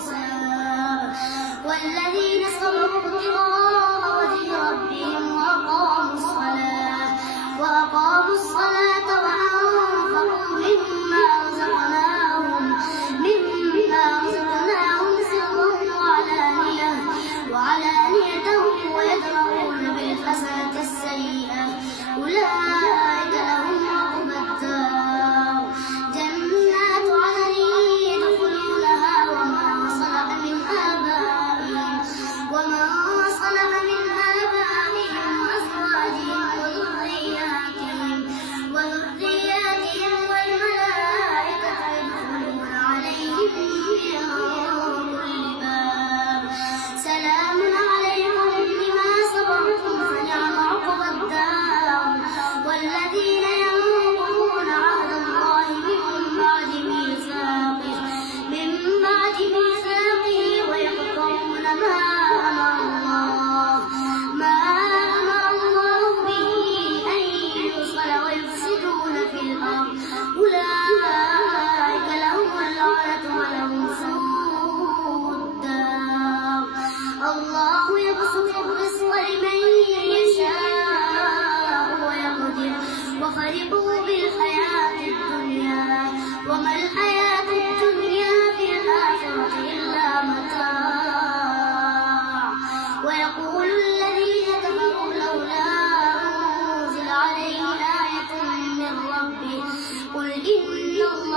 حساب والذين صبروا ابتغاء وجه ربهم وأقاموا الصلاة وأنفقوا مما رزقناهم سرا وعلانية ويدرؤون بالحسنة السيئة أولئك لهم عقبى الدار جنات عدن يدخلونها ومن صلح من آبائهم وأزواجهم وذرياتهم والملائكة يدخلون عليهم من كل باب سلام عليكم بما صبرتم فنعم عقبى الدار والذين ينقضون عهد الله من بعد ميثاقه ويقطعون ما أمر الله به أن يوصل ويفسدون في الأرض أولئك لهم اللعنة ولهم سوء الدار الله يبسط الرزق لمن يشاء ويقدر وفرحوا بالحياة الدنيا وما الحياة الدنيا في الآخرة إلا متاع ويقول الذين كفروا لولا أنزل عليه آية من ربه قل إن الله